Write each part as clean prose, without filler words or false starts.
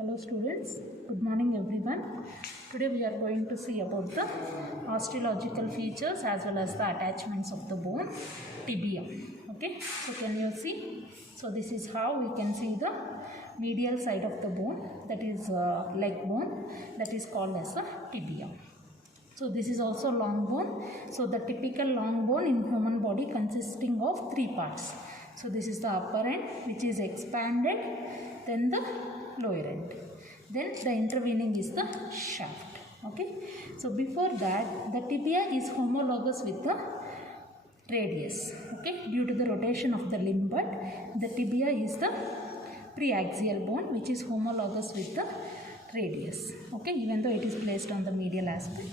Hello students, good morning everyone. Today we are going to see about the osteological features as well as the attachments of the bone tibia. Okay, so can you see? So this is how we can see the medial side of the bone, that is leg bone, that is called as the tibia. So this is also long bone. So the typical long bone in human body consisting of three parts. So this is the upper end which is expanded, then the lower end, then the intervening is the shaft. Okay, so before that the tibia is homologous with the radius, okay, due to the rotation of the limb, but the tibia is the preaxial bone which is homologous with the radius, okay, even though it is placed on the medial aspect.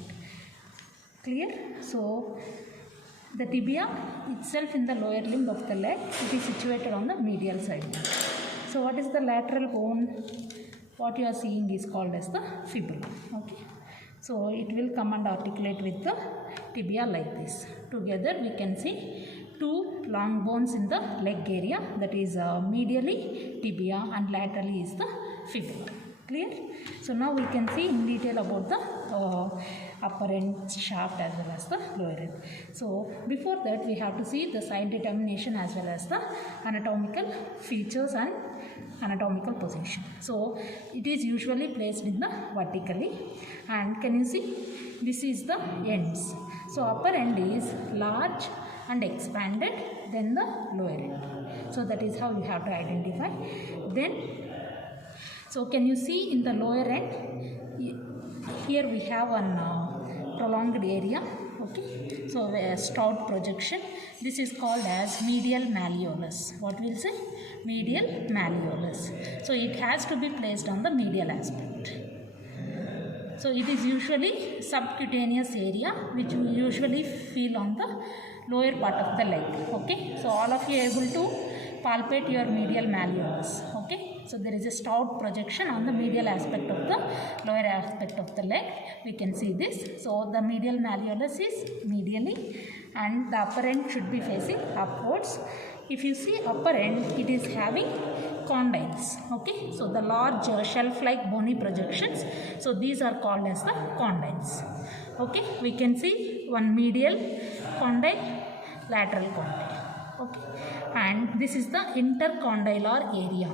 Clear? So the tibia itself in the lower limb of the leg, it is situated on the medial side. So what is the lateral bone? What you are seeing is called as the fibula. Okay. So it will come and articulate with the tibia like this. Together we can see two long bones in the leg area, that is medially tibia and laterally is the fibula. Clear? So now we can see in detail about the upper end shaft as well as the lower end. So before that we have to see the side determination as well as the anatomical features and anatomical position. So it is usually placed in the vertically, and can you see this is the ends. So upper end is large and expanded, then the lower end. So that is how you have to identify. Then so can you see in the lower end, here we have one prolonged area, okay, so a stout projection. This is called as medial malleolus. What will say? Medial malleolus. So it has to be placed on the medial aspect. So it is usually subcutaneous area which we usually feel on the lower part of the leg. Okay, so all of you are able to palpate your medial malleolus. Okay, so there is a stout projection on the medial aspect of the lower aspect of the leg. We can see this. So the medial malleolus is medially and the upper end should be facing upwards. If you see upper end, it is having condyles. Okay, so the large shelf-like bony projections. So these are called as the condyles. Okay, we can see one medial condyle, lateral condyle. Okay, and this is the intercondylar area.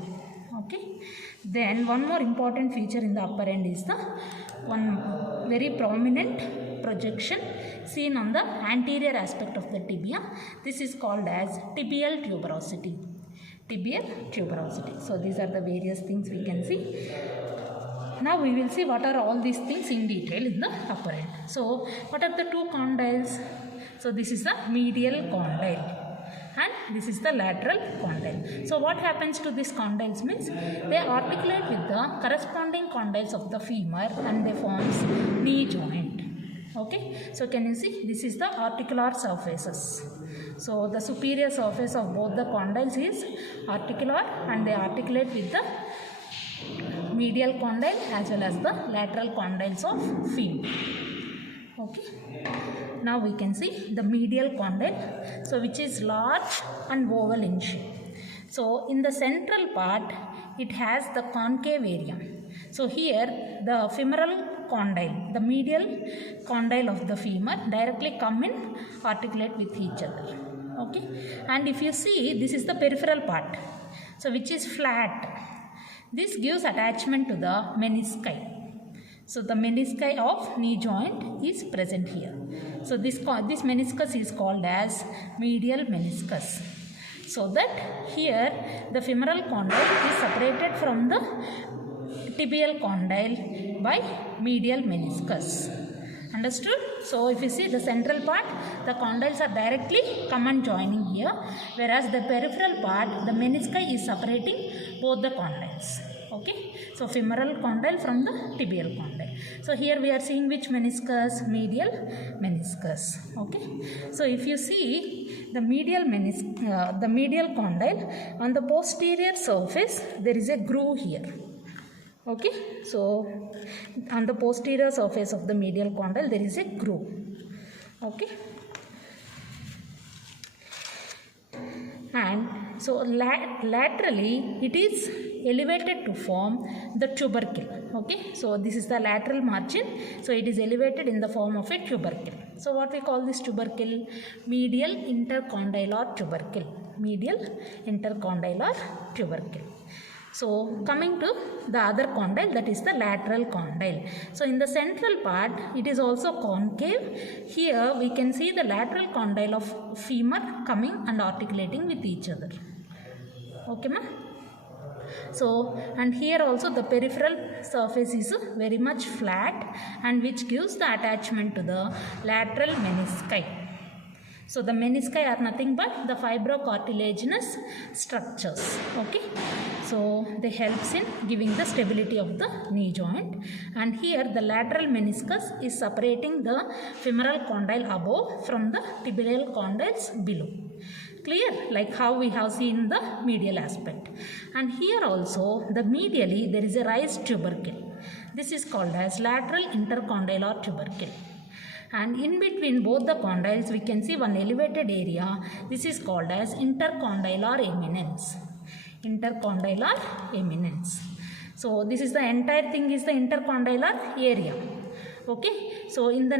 Okay, then one more important feature in the upper end is the one very prominent projection seen on the anterior aspect of the tibia. This is called as tibial tuberosity. Tibial tuberosity. So these are the various things we can see. Now we will see what are all these things in detail in the upper end. So what are the two condyles? So this is the medial condyle and this is the lateral condyle. So what happens to these condyles means they articulate with the corresponding condyles of the femur and they forms knee joint. Okay, so can you see this is the articular surfaces. So the superior surface of both the condyles is articular and they articulate with the medial condyle as well as the lateral condyles of femur. Okay, now we can see the medial condyle, so which is large and oval in shape. So in the central part it has the concave area. So here the femoral condyle, the medial condyle of the femur directly come in articulate with each other. Okay, and if you see this is the peripheral part, so which is flat. This gives attachment to the menisci. So the menisci of knee joint is present here. So this meniscus is called as medial meniscus. So that here the femoral condyle is separated from the tibial condyle by medial meniscus. Understood? So if you see the central part, the condyles are directly come and joining here, whereas the peripheral part, the menisci is separating both the condyles. Okay, so femoral condyle from the tibial condyle. So here we are seeing which meniscus? Medial meniscus. Okay, so if you see the medial the medial condyle, on the posterior surface there is a groove here. Okay, so on the posterior surface of the medial condyle there is a groove. Okay, and so laterally it is elevated to form the tubercle. Okay, so this is the lateral margin, so it is elevated in the form of a tubercle. So what we call this tubercle? Medial intercondylar tubercle. Medial intercondylar tubercle. So coming to the other condyle, that is the lateral condyle. So in the central part it is also concave. Here we can see the lateral condyle of femur coming and articulating with each other. Okay ma? So and here also the peripheral surface is very much flat, and which gives the attachment to the lateral menisci. So the menisci are nothing but the fibrocartilaginous structures. Okay, so they helps in giving the stability of the knee joint. And here the lateral meniscus is separating the femoral condyle above from the tibial condyles below. Clear? Like how we have seen the medial aspect. And here also the medially there is a raised tubercle. This is called as lateral intercondylar tubercle. And in between both the condyles we can see one elevated area. This is called as intercondylar eminence. Intercondylar eminence. So this is the entire thing is the intercondylar area. Okay, so in the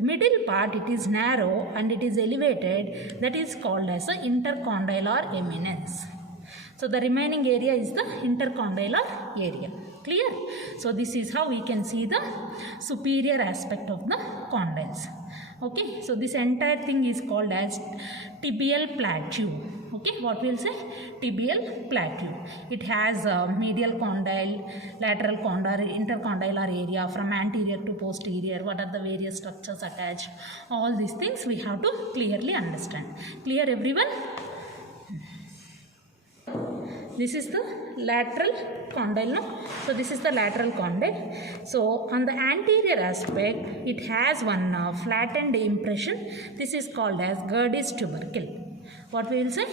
middle part it is narrow and it is elevated, that is called as the intercondylar eminence. So the remaining area is the intercondylar area. Clear? So this is how we can see the superior aspect of the condyles. Okay, so this entire thing is called as tibial plateau. Okay, what we will say? Tibial plateau. It has medial condyle, lateral condyle, intercondylar area, from anterior to posterior, what are the various structures attached. All these things we have to clearly understand. Clear everyone? This is the lateral condyle. No? So this is the lateral condyle. So on the anterior aspect it has one flattened impression. This is called as Gerdy's tubercle. What we will say?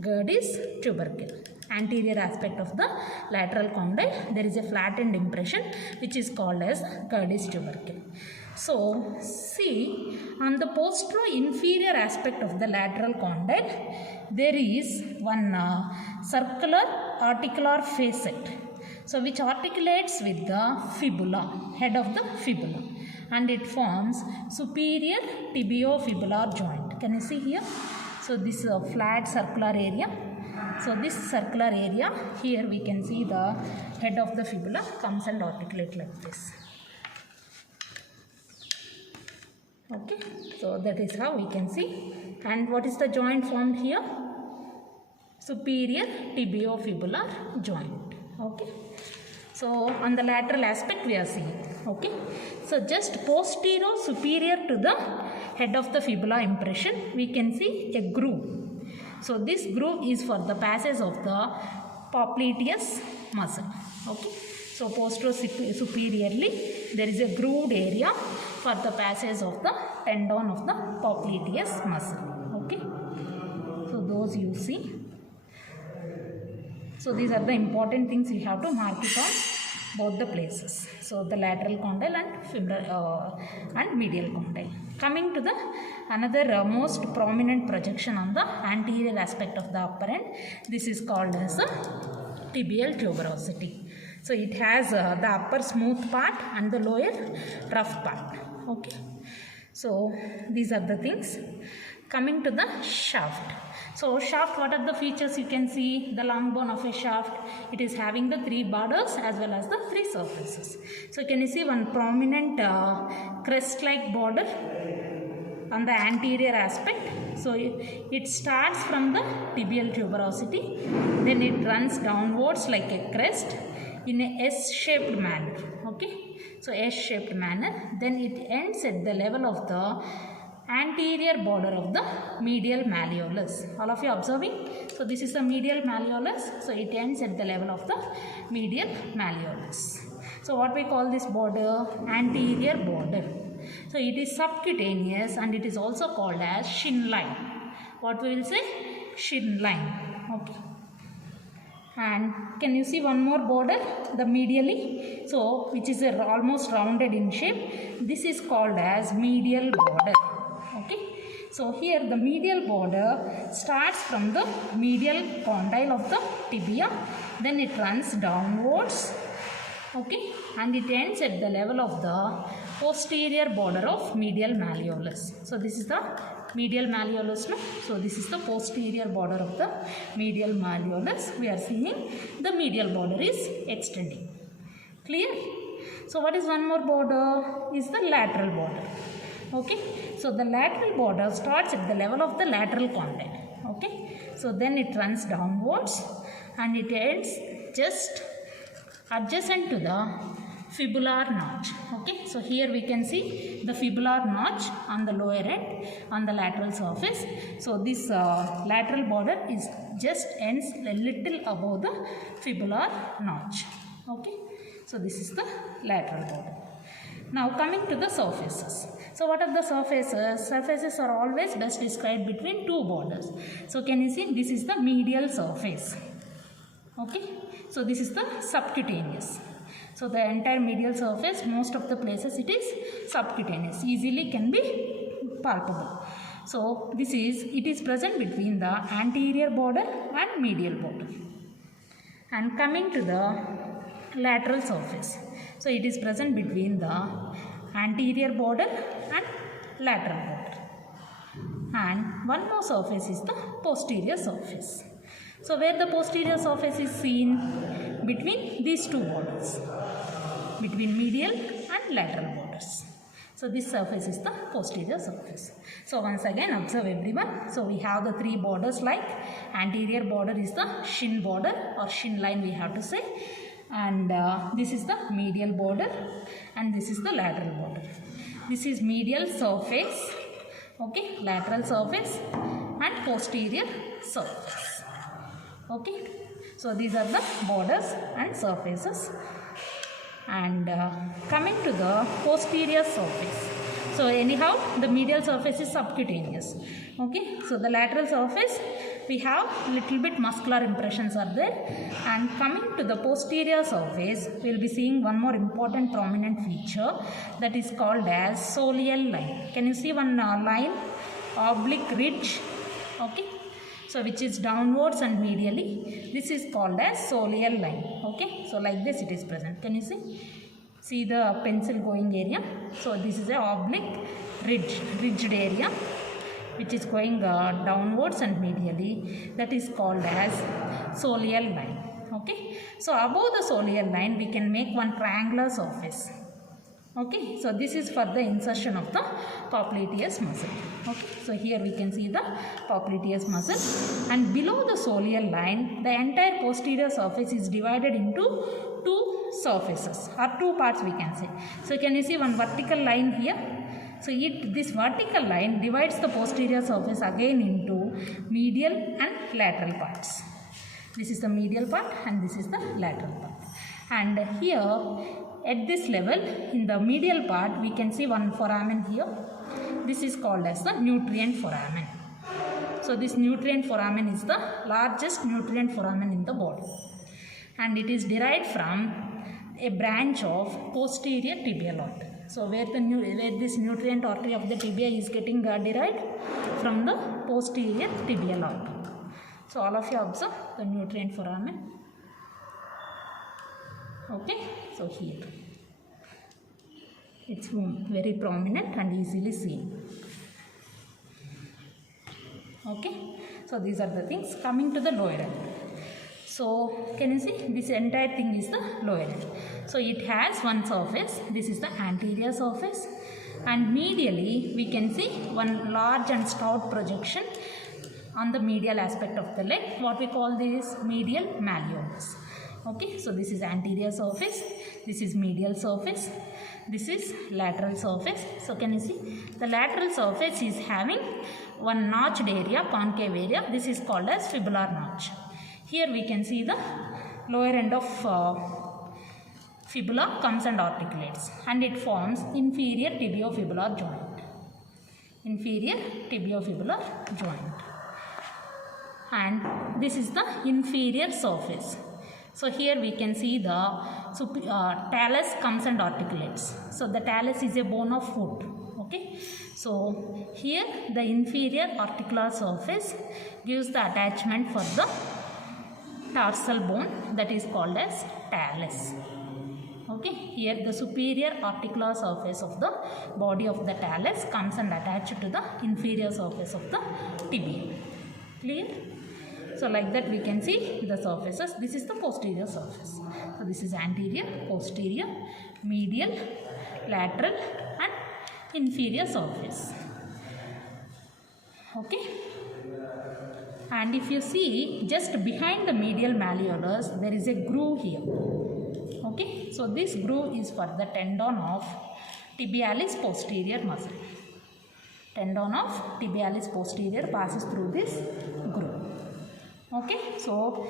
Gerdy's tubercle. Anterior aspect of the lateral condyle, there is a flattened impression which is called as Gerdy's tubercle. So see, on the postero-inferior aspect of the lateral condyle there is one circular articular facet, so which articulates with the fibula, head of the fibula, and it forms superior tibiofibular joint. Can you see here? So this is a flat circular area. So this circular area, here we can see the head of the fibula comes and articulates like this. Okay, so that is how we can see. And what is the joint formed here? Superior tibiofibular joint. Okay, so on the lateral aspect we are seeing. Okay, so just posterior superior to the head of the fibula impression we can see a groove. So this groove is for the passage of the popliteus muscle. Okay, so posterior superiorly there is a grooved area for the passage of the tendon of the popliteus muscle. Okay, so those you see. So these are the important things you have to mark it on both the places. So the lateral condyle and femoral and medial condyle. Coming to the another most prominent projection on the anterior aspect of the upper end, this is called as the tibial tuberosity. So it has the upper smooth part and the lower rough part. Okay, so these are the things. Coming to the shaft. So shaft, what are the features you can see? The long bone of a shaft, it is having the 3 borders as well as the 3 surfaces. So can you see one prominent crest-like border on the anterior aspect? So it starts from the tibial tuberosity, then it runs downwards like a crest in a S-shaped manner. Okay, so S-shaped manner, then it ends at the level of the anterior border of the medial malleolus. All of you observing? So this is the medial malleolus. So it ends at the level of the medial malleolus. So what we call this border? Anterior border. So it is subcutaneous and it is also called as shin line. What we will say? Shin line. Okay. And can you see one more border? The medially. So which is almost rounded in shape. This is called as medial border. Okay, so here the medial border starts from the medial condyle of the tibia then it runs downwards, okay, and it ends at the level of the posterior border of medial malleolus. So this is the medial malleolus, no? So this is the posterior border of the medial malleolus. We are seeing the medial border is extending. Clear? So what is one more border? Is the lateral border. Okay, so the lateral border starts at the level of the lateral condyle. Okay, so then it runs downwards and it ends just adjacent to the fibular notch. Okay, so here we can see the fibular notch on the lower end on the lateral surface. So this lateral border is just ends a little above the fibular notch. Okay, so this is the lateral border. Now coming to the surfaces. So what are the surfaces? Surfaces are always best described between two borders. So can you see this is the medial surface. Okay, so this is the subcutaneous. So the entire medial surface, most of the places it is subcutaneous, easily can be palpable. So this is, it is present between the anterior border and medial border. And coming to the lateral surface. So it is present between the anterior border and lateral border. And one more surface is the posterior surface. So where the posterior surface is seen? Between these two borders, between medial and lateral borders. So this surface is the posterior surface. So once again observe everyone. So we have the three borders, like anterior border is the shin border or shin line we have to say, and this is the medial border and this is the lateral border. This is medial surface, okay, lateral surface and posterior surface. Okay, so these are the borders and surfaces. And coming to the posterior surface. So anyhow the medial surface is subcutaneous. Okay, so the lateral surface we have little bit muscular impressions are there. And coming to the posterior surface, we will be seeing one more important prominent feature, that is called as soleal line. Can you see one line, oblique ridge? Okay, so which is downwards and medially. This is called as soleal line. Okay, so like this it is present. Can you see? See the pencil going area. So this is a oblique ridged area which is going downwards and medially. That is called as soleal line. Okay, so above the soleal line we can make one triangular surface. Okay, so this is for the insertion of the popliteus muscle. Okay, so here we can see the popliteus muscle, and below the soleal line the entire posterior surface is divided into two surfaces or two parts we can say. So can you see one vertical line here? So this vertical line divides the posterior surface again into medial and lateral parts. This is the medial part and this is the lateral part. And here at this level in the medial part we can see one foramen here. This is called as the nutrient foramen. So this nutrient foramen is the largest nutrient foramen in the body, and it is derived from a branch of posterior tibial artery. So where this nutrient artery of the tibia is getting derived from the posterior tibial artery. So all of you observe the nutrient foramen. Okay, so here it's very prominent and easily seen. Okay, so these are the things. Coming to the lower end. So can you see this entire thing is the lower end. So it has one surface. This is the anterior surface, and medially we can see one large and stout projection on the medial aspect of the leg. What we call this? Medial malleolus. Okay, so this is anterior surface, this is medial surface, this is lateral surface. So can you see the lateral surface is having one notched area, concave area. This is called as fibular notch. Here we can see the lower end of fibula comes and articulates, and it forms inferior tibiofibular joint. Inferior tibiofibular joint. And this is the inferior surface. So here we can see the talus comes and articulates. So the talus is a bone of foot. Okay. So here the inferior articular surface gives the attachment for the tarsal bone that is called as talus. Okay, here the superior articular surface of the body of the talus comes and attached to the inferior surface of the tibia. Clear? So like that we can see the surfaces. This is the posterior surface. So this is anterior, posterior, medial, lateral and inferior surface. Okay. And if you see just behind the medial malleolus there is a groove here. Okay, so this groove is for the tendon of tibialis posterior muscle. Tendon of tibialis posterior passes through this groove. Okay, so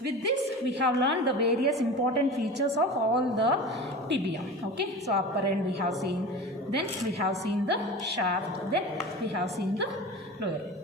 with this we have learned the various important features of all the tibia. Okay, so upper end we have seen, then we have seen the shaft, then we have seen the lower end.